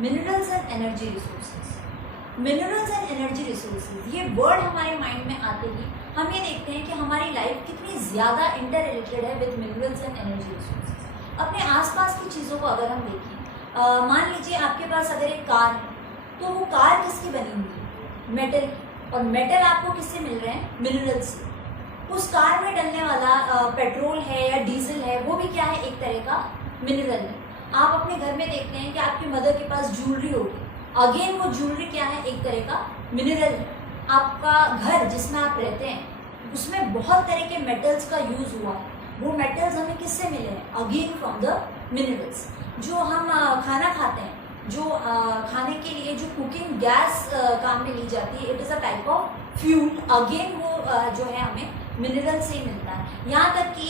Minerals and energy resources. Minerals and energy resources, ये word हमारे mind में आते ही हम ये देखते हैं कि हमारी लाइफ कितनी ज़्यादा इंटर रिलेटेड है with minerals and energy resources. अपने आसपास की चीज़ों को अगर हम देखें, मान लीजिए आपके पास अगर एक कार है, तो वो कार किसकी बनी हुई है? मेटल की। और मेटल आपको किससे मिल रहे हैं? मिनरल से। उस कार में डलने वाला पेट्रोल है या डीजल है, वो भी क्या है? एक तरह का मिनरल है। आप अपने घर में देखते हैं कि आपकी मदर के पास ज्वेलरी होगी, अगेन वो ज्वेलरी क्या है? एक तरह का मिनरल है। आपका घर जिसमें आप रहते हैं उसमें बहुत तरह के मेटल्स का यूज हुआ है, वो मेटल्स हमें किससे मिले हैं? Again from the minerals. जो हम खाना खाते हैं, जो खाने के लिए जो कुकिंग गैस काम में ली जाती है, it is a type of fuel, again वो जो है हमें मिनरल से ही मिलता है। यहाँ तक कि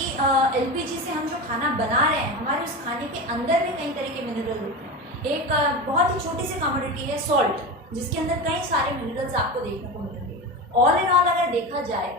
एलपीजी से हम जो खाना बना रहे हैं, हमारे उस खाने के अंदर भी कई तरह के मिनरल होते हैं। एक बहुत ही छोटी सी कमोडिटी है सॉल्ट, जिसके अंदर कई सारे मिनरल्स आपको देखने को मिलेंगे। ऑल इन ऑल अगर देखा जाए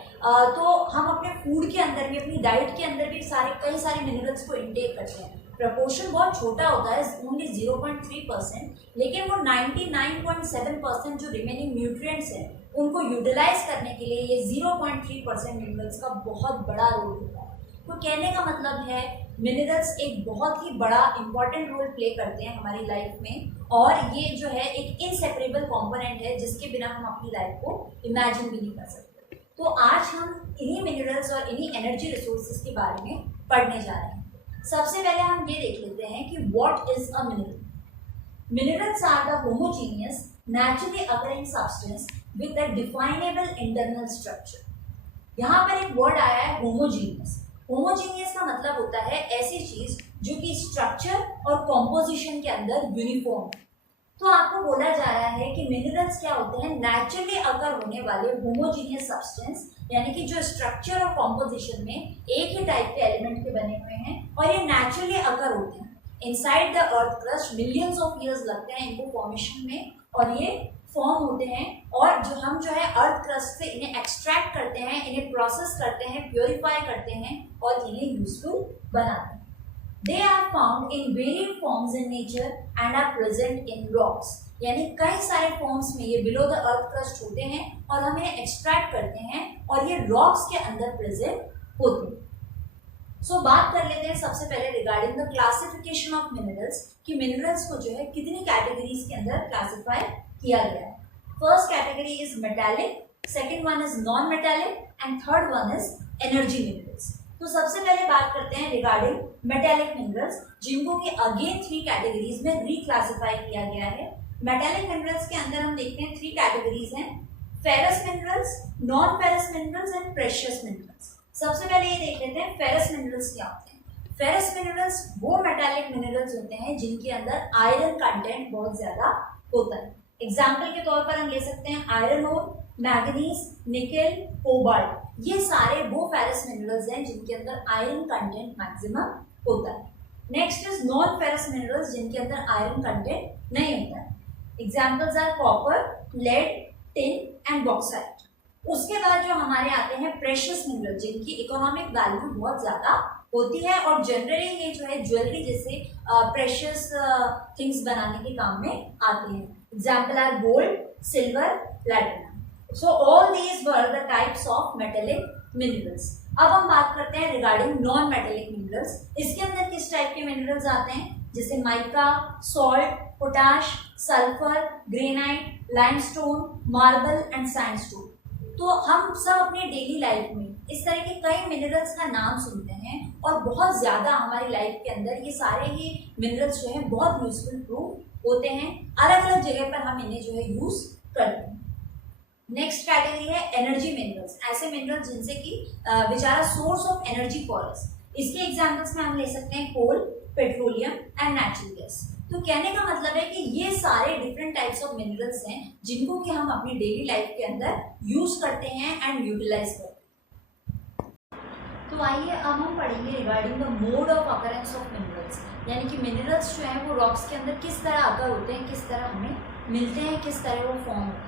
तो हम अपने फूड के अंदर भी, अपनी डाइट के अंदर भी कई सारे मिनरल्स को इंटेक करते हैं। प्रपोर्शन बहुत छोटा होता है, ओनली 0.3%, लेकिन वो 99.7% जो रिमेनिंग न्यूट्रिएंट्स हैं उनको यूटिलाइज करने के लिए ये 0.3% मिनरल्स का बहुत बड़ा रोल होता है। तो कहने का मतलब है मिनरल्स एक बहुत ही बड़ा इंपॉर्टेंट रोल प्ले करते हैं हमारी लाइफ में, और ये जो है एक इनसेपरेबल कंपोनेंट है जिसके बिना हम अपनी लाइफ को इमेजिन भी नहीं कर सकते। तो आज हम इन्हीं मिनरल्स और इन्हीं एनर्जी रिसोर्सेज के बारे में पढ़ने जा रहे हैं। सबसे पहले हम ये देख लेते हैं कि what is a mineral. Minerals are the homogeneous naturally occurring substance with a definable internal structure. यहाँ पर एक वर्ड आया है होमोजीनियस। होमोजीनियस का मतलब होता है ऐसी चीज जो कि स्ट्रक्चर और कॉम्पोजिशन के अंदर यूनिफॉर्म। तो आपको बोला जा रहा है कि मिनरल्स क्या होते हैं? नेचुरली अकर होने वाले होमोजीनियस सब्सटेंस, यानी कि जो स्ट्रक्चर और कॉम्पोजिशन में एक ही टाइप के एलिमेंट के बने हुए हैं और ये नेचुरली अकर होते हैं inside the earth crust. Millions of years लगते हैं इनको फॉर्मेशन में, और ये फॉर्म होते हैं, और जो हम जो है अर्थ क्रस्ट से इन्हें एक्सट्रैक्ट करते हैं, इन्हें प्रोसेस करते हैं, प्योरीफाई करते हैं और इन्हें यूजफुल बनाते हैं। They are found in varied forms in nature and are present in rocks. यानी कई सारे फॉर्म्स में ये बिलो द अर्थ क्रस्ट होते हैं और हम इन्हें एक्सट्रैक्ट करते हैं और ये रॉक्स के अंदर प्रेजेंट होते हैं। सो बात कर लेते हैं सबसे पहले regarding the classification of minerals, कि मिनरल्स को जो है कितनी कैटेगरीज के अंदर क्लासिफाई किया गया है। First category is metallic, second one is non metallic and third one is energy minerals. तो सबसे पहले बात करते हैं रिगार्डिंग मेटालिक मिनरल्स, जिनको कि अगेन 3 कैटेगरीज में रिक्लासिफाई किया गया है। मेटालिक मिनरल्स के अंदर हम देखते हैं 3 कैटेगरीज हैं, ferrous minerals, non ferrous minerals and precious minerals. सबसे पहले ये देख लेते हैं फेरस मिनरल्स क्या होते हैं। फेरस मिनरल्स वो मेटालिक मिनरल्स होते हैं जिनके अंदर आयरन कंटेंट बहुत ज्यादा होता है। एग्जाम्पल के तौर पर हम ले सकते हैं iron ore, manganese, nickel, cobalt. ये सारे वो फेरस मिनरल्स हैं जिनके अंदर आयरन कंटेंट मैक्सिमम होता है। Next is non ferrous minerals, जिनके अंदर आयरन कंटेंट नहीं होता है। Examples are copper, lead, tin and bauxite. उसके बाद जो हमारे आते हैं प्रेशियस मिनरल, जिनकी इकोनॉमिक वैल्यू बहुत ज्यादा होती है और जनरली ये जो है ज्वेलरी जैसे प्रेशियस थिंग्स बनाने के काम में आते हैं। Example are gold, silver, platinum. So all these were the types of metallic minerals. अब हम बात करते हैं रिगार्डिंग नॉन मेटेलिक मिनरल्स। इसके अंदर किस टाइप के मिनरल्स आते हैं? जैसे mica, salt, potash, sulphur, granite, limestone, marble and sandstone. तो हम सब अपने डेली लाइफ में इस तरह के कई मिनरल्स का नाम सुनते हैं और बहुत ज्यादा हमारी लाइफ के अंदर ये सारे ही मिनरल्स जो है बहुत यूजफुल प्रूव होते हैं। अलग अलग जगह पर हम इन्हें जो है यूज करते हैं। नेक्स्ट कैटेगरी है एनर्जी मिनरल्स, ऐसे मिनरल्स जिनसे कि बेचारा source of energy for us. इसके एग्जांपल्स में हम ले सकते हैं कोल, पेट्रोलियम एंड नेचुरल गैस। तो कहने का मतलब है कि ये सारे डिफरेंट टाइप्स ऑफ मिनरल्स हैं जिनको कि हम अपनी डेली लाइफ के अंदर यूज करते हैं एंड यूटिलाइज करते हैं। तो आइए अब हम पढ़ेंगे regarding the mode of occurrence of minerals, यानी कि मिनरल्स जो है वो रॉक्स के अंदर किस तरह अकर होते हैं, किस तरह हमें मिलते हैं, किस तरह वो फॉर्म होते हैं।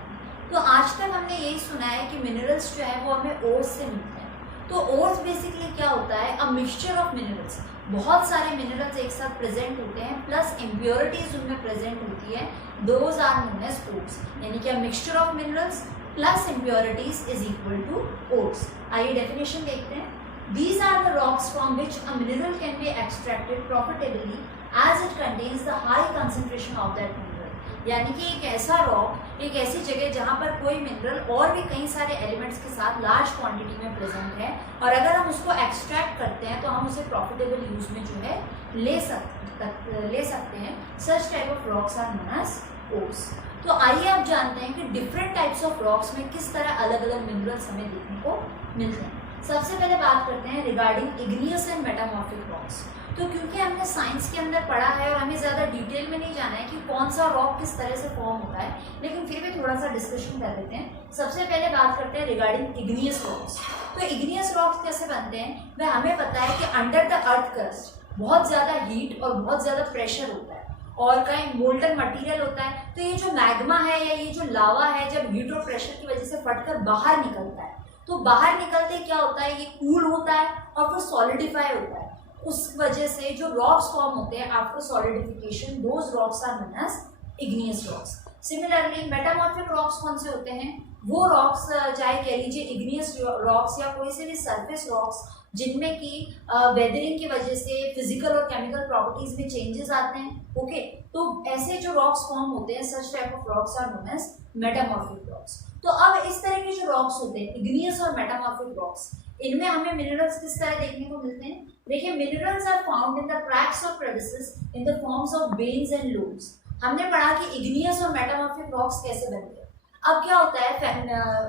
तो आज तक हमने यही सुना है कि मिनरल्स जो है वो हमें ओर से मिलते हैं। तो ओर्स बेसिकली क्या होता है, अ मिक्सचर ऑफ मिनरल्स, बहुत सारे मिनरल्स एक साथ प्रेजेंट होते हैं प्लस इम्प्योरिटीज उनमें प्रेजेंट होती है, those are known as ores. यानी कि a mixture of minerals plus impurities is equal to ores. आइए डेफिनेशन देखते हैं। These are the rocks from which a mineral can be extracted profitably as it contains the high concentration of that mineral। यानी कि एक ऐसा rock, एक ऐसी जगह जहाँ पर कोई मिनरल और भी कई सारे एलिमेंट्स के साथ लार्ज क्वांटिटी में प्रेजेंट है, और अगर हम उसको एक्सट्रैक्ट करते हैं तो हम उसे प्रॉफिटेबल यूज में जो है ले सकते हैं। Such type of rocks are known as ores. तो आइए आप जानते हैं कि डिफरेंट टाइप्स ऑफ रॉक्स में किस तरह अलग अलग मिनरल्स हमें देखने को मिलते हैं। सबसे पहले बात करते हैं regarding igneous and metamorphic rocks. तो क्योंकि हमने साइंस के अंदर पढ़ा है और हमें ज़्यादा डिटेल में नहीं जाना है कि कौन सा रॉक किस तरह से फॉर्म होता है, लेकिन फिर भी थोड़ा सा डिस्कशन कर लेते हैं। सबसे पहले बात करते हैं रिगार्डिंग इग्नियस रॉक्स। तो इग्नियस रॉक्स कैसे बनते हैं, वह हमें पता है कि अंडर द अर्थ क्रस्ट बहुत ज़्यादा हीट और बहुत ज़्यादा प्रेशर होता है और कहीं मोल्टन मटेरियल होता है। तो ये जो मैग्मा है या ये जो लावा है, जब हीट और प्रेशर की वजह से फटकर बाहर निकलता है, तो बाहर निकलते क्या होता है, ये कूल होता है और फिर सॉलिडिफाई होता है। उस वजह से जो रॉक्स फॉर्म होते हैं after solidification, those rocks are known as igneous rocks. Similarly metamorphic rocks कौन से होते हैं, वो रॉक्स चाहे कह लीजिए इग्नियस रॉक्स या कोई से भी सरफेस रॉक्स जिनमें कि वेदरिंग की वजह से फिजिकल और केमिकल प्रॉपर्टीज में चेंजेस आते हैं। ओके, तो ऐसे जो रॉक्स फॉर्म होते हैं, such type of rocks are known as metamorphic rocks. तो अब इस तरह के जो रॉक्स होते हैं इग्नियस और मेटामॉर्फिक रॉक्स, इनमें हमें मिनरल्स किस तरह देखने को मिलते हैं। देखिए, minerals are found in the cracks और crevices in the forms of veins and lobes. हमने पढ़ा कि इग्नियस और मेटामॉर्फिक रॉक्स कैसे बनते हैं। अब क्या होता है,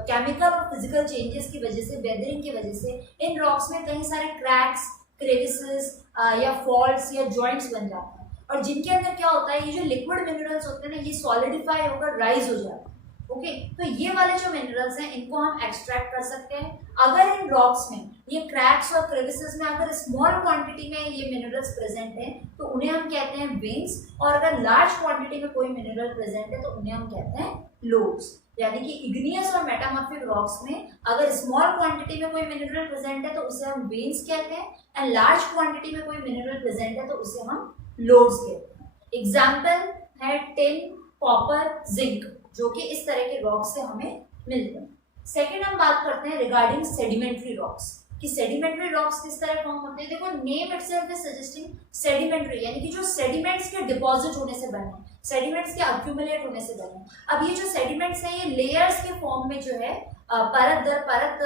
केमिकल और फिजिकल चेंजेस की वजह से, वेदरिंग की वजह से इन रॉक्स में कई सारे क्रैक्स, क्रेविसेस या फॉल्ट्स या जॉइंट्स बन जाते हैं, और जिनके अंदर क्या होता है, ये जो लिक्विड मिनरल्स होते हैं ना, ये सॉलिडिफाई होकर राइज हो जाते हैं। ओके, तो ये वाले जो मिनरल्स हैं इनको हम एक्सट्रैक्ट कर सकते हैं। अगर इन रॉक्स में ये क्रैक्स और क्रेविसेस में अगर स्मॉल क्वांटिटी में ये मिनरल्स प्रेजेंट हैं तो उन्हें हम कहते हैं वेन्स, और अगर लार्ज क्वांटिटी में कोई मिनरल प्रेजेंट है तो उन्हें हम कहते हैं लोब्स। यानी कि इग्नियस और मेटामॉर्फिक रॉक्स में अगर स्मॉल क्वांटिटी में कोई मिनरल प्रेजेंट है तो उसे हम वेन्स कहते हैं, एंड लार्ज क्वांटिटी में कोई मिनरल प्रेजेंट है तो उसे हम लोब्स कहते हैं। एग्जाम्पल है टिन, कॉपर, जिंक, जो कि इस तरह के रॉक से हमें मिलते हैं। सेकेंड हम बात करते हैं रिगार्डिंग सेडिमेंट्री रॉक्स, कि सेडिमेंट्री रॉक्स किस तरह फॉर्म होते हैं। देखो, name itself is suggesting sedimentary, यानी कि जो सेडिमेंट्स के डिपॉजिट होने से बने, सेडिमेंट्स के अक्यूमुलेट होने से बने। अब ये जो सेडिमेंट्स हैं ये लेयर्स के फॉर्म में जो है परत दर परत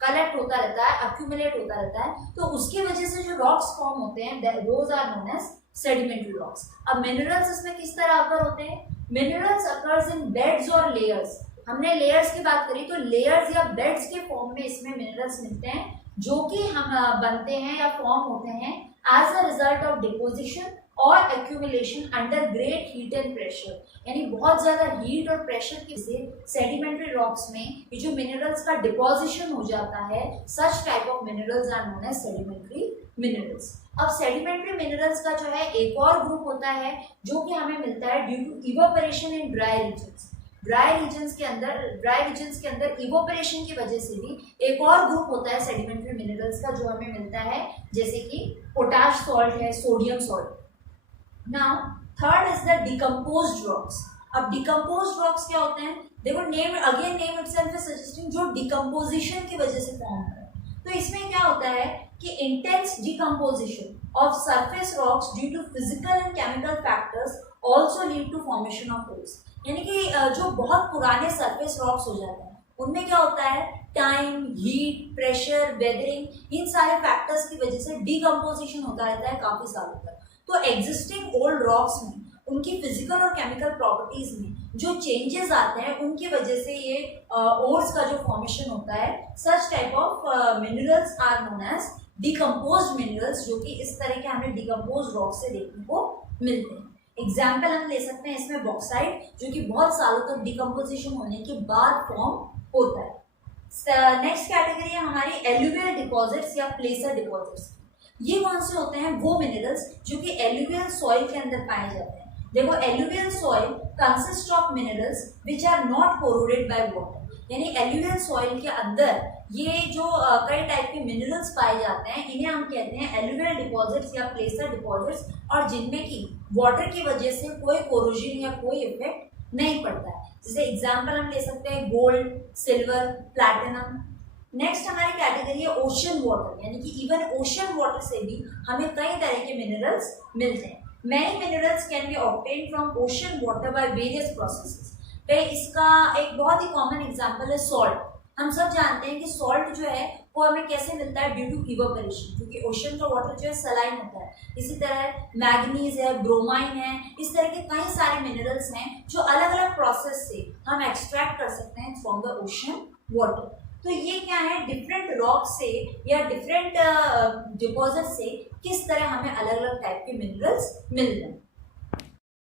कलेक्ट होता रहता है, अक्यूमुलेट होता रहता है, तो उसकी वजह से जो रॉक्स फॉर्म होते हैं those are known as sedimentary rocks. अब मिनरल्स इसमें किस तरह अकर होते हैं, मिनरल्स अकर्स इन बेड्स और लेयर्स। हमने लेयर्स की बात करी तो लेयर्स या बेड्स के फॉर्म में इसमें मिनरल्स मिलते हैं, जो कि हम बनते हैं या फॉर्म होते हैं as a result of deposition और accumulation under great heat and pressure. यानी बहुत ज्यादा हीट और प्रेशर की वजह से सेडिमेंट्री रॉक्स में ये जो मिनरल्स का डिपोजिशन हो जाता है, such type of minerals are known as sedimentary minerals. अब सेडिमेंट्री मिनरल्स का जो है एक और ग्रुप होता है जो कि हमें मिलता है due to evaporation in dry regions. Dry regions के अंदर इवोपरेशन की वजह से भी एक और ग्रुप होता है सेडिमेंट्री मिनरल्स का जो हमें मिलता है, जैसे कि पोटाश सॉल्ट है, sodium salt. Now third is the decomposed rocks. अब डिकम्पोज्ड रॉक्स क्या होते हैं, देखो नेम इटसेल्फ इज सजेस्टिंग जो डिकम्पोजिशन की वजह से फॉर्म है। तो इसमें क्या होता है कि intense decomposition of surface rocks due to physical and chemical factors also lead to formation of holes. यानी कि जो बहुत पुराने सरफेस रॉक्स हो जाते हैं उनमें क्या होता है, टाइम, हीट, प्रेशर, वेदरिंग, इन सारे फैक्टर्स की वजह से डिकम्पोजिशन होता रहता है काफी सालों तक। तो एग्जिस्टिंग ओल्ड रॉक्स में उनकी फिजिकल और केमिकल प्रॉपर्टीज में जो चेंजेस आते हैं उनकी वजह से ये ओर्स का जो फॉर्मेशन होता है, such type of minerals are known as decomposed minerals, जो कि इस तरह के हमें डिकम्पोज्ड रॉक से देखने को मिलते हैं। एग्जाम्पल हम ले सकते हैं इसमें बॉक्साइट, जो कि बहुत सालों तक डिकम्पोजिशन होने के बाद फॉर्म होता है। नेक्स्ट कैटेगरी है हमारी एल्यूवियल डिपॉजिट्स या प्लेसर डिपॉजिट्स। ये कौन से होते हैं, वो मिनरल्स जो कि एल्यूवियल सॉइल के अंदर पाए जाते हैं। देखो, alluvial soil consist of minerals which are not corroded by water. यानी एल्यूवियल सॉइल के अंदर ये जो कई टाइप के मिनरल्स पाए जाते हैं, इन्हें हम कहते हैं एल्यूवियल डिपॉजिट्स या प्लेसर डिपॉजिट्स, और जिनमें की वाटर की वजह से कोई कोरोजन या कोई इफेक्ट नहीं पड़ता है। जैसे एग्जांपल हम ले सकते हैं गोल्ड, सिल्वर, प्लैटिनम। नेक्स्ट हमारी कैटेगरी है ओशन वाटर, यानी कि इवन ओशन वाटर से भी हमें कई तरह के मिनरल्स मिलते हैं। Many minerals can be obtained from ocean water by various processes. तो इसका एक बहुत ही कॉमन एग्जांपल है सॉल्ट। हम सब जानते हैं कि सॉल्ट जो है वो हमें कैसे मिलता है, ड्यू टू इवापोरेशन, क्योंकि ओशन का वाटर जो है सलाइन होता है। इसी तरह मैग्नीज है, ब्रोमाइन है, इस तरह के कई सारे मिनरल्स हैं जो अलग अलग प्रोसेस से हम एक्सट्रैक्ट कर सकते हैं फ्रॉम द ओशन वाटर। तो ये क्या है, डिफरेंट रॉक से या डिफरेंट डिपॉजिट से किस तरह हमें अलग अलग टाइप के मिनरल्स मिल रहे हैं।